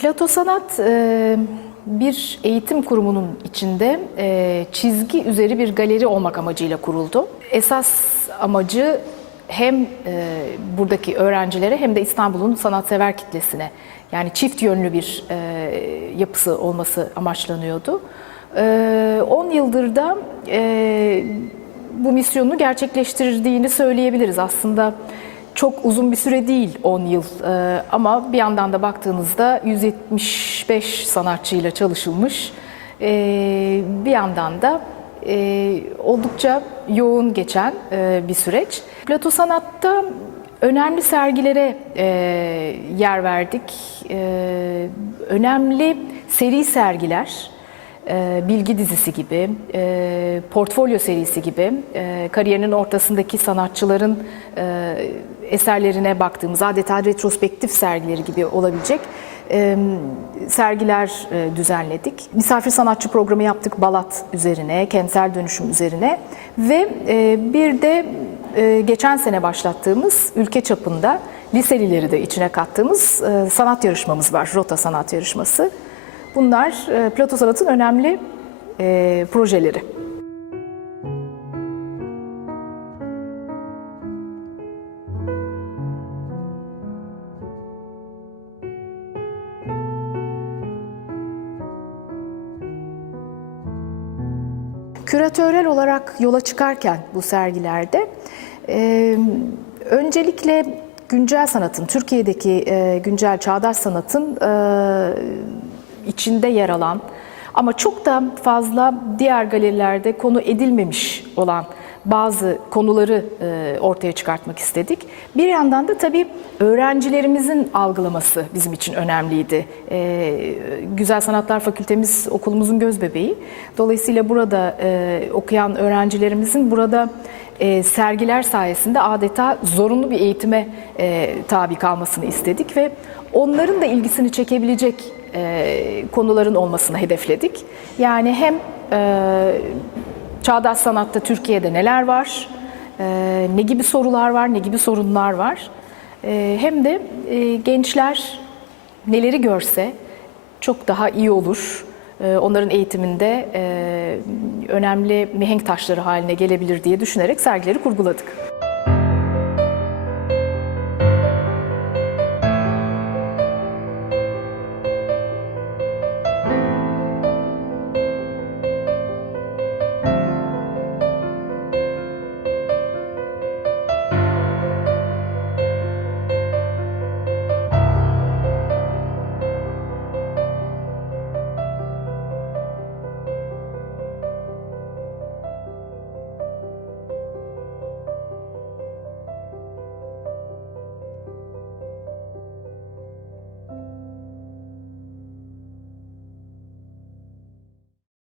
Plato Sanat e, bir eğitim kurumunun içinde e, çizgi üzeri bir galeri olmak amacıyla kuruldu. Esas amacı hem e, buradaki öğrencilere hem de İstanbul'un sanatsever kitlesine yani çift yönlü bir yapısı olması amaçlanıyordu. 10 yıldır da bu misyonunu gerçekleştirdiğini söyleyebiliriz. Aslında çok uzun bir süre değil 10 yıl Ee, ama bir yandan da baktığınızda 175 sanatçıyla çalışılmış. Ee, bir yandan da e, oldukça yoğun geçen e, bir süreç. Plato Sanat'ta önemli sergilere e, yer verdik. E, önemli seri sergiler, e, bilgi dizisi gibi, e, portfolyo serisi gibi, e, kariyerinin ortasındaki sanatçıların e, eserlerine baktığımız adeta retrospektif sergileri gibi olabilecek sergiler düzenledik. Misafir sanatçı programı yaptık Balat üzerine, kentsel dönüşüm üzerine ve bir de geçen sene başlattığımız ülke çapında liselileri de içine kattığımız sanat yarışmamız var, Rota Sanat Yarışması. Bunlar e, Plato Sanat'ın önemli projeleri. Küratörel olarak yola çıkarken bu sergilerde e, öncelikle güncel sanatın, Türkiye'deki e, güncel çağdaş sanatın e, içinde yer alan ama çok da fazla diğer galerilerde konu edilmemiş olan bazı konuları e, ortaya çıkartmak istedik. Bir yandan da tabii öğrencilerimizin algılaması bizim için önemliydi. E, Güzel Sanatlar Fakültemiz okulumuzun gözbebeği. Dolayısıyla burada e, okuyan öğrencilerimizin burada e, sergiler sayesinde adeta zorunlu bir eğitime e, tabi kalmasını istedik ve onların da ilgisini çekebilecek e, konuların olmasını hedefledik. Yani hem e, çağdaş sanatta Türkiye'de neler var, e, ne gibi sorular var, ne gibi sorunlar var, e, hem de e, gençler neleri görse çok daha iyi olur. E, Onların eğitiminde e, önemli mihenk taşları haline gelebilir diye düşünerek sergileri kurguladık.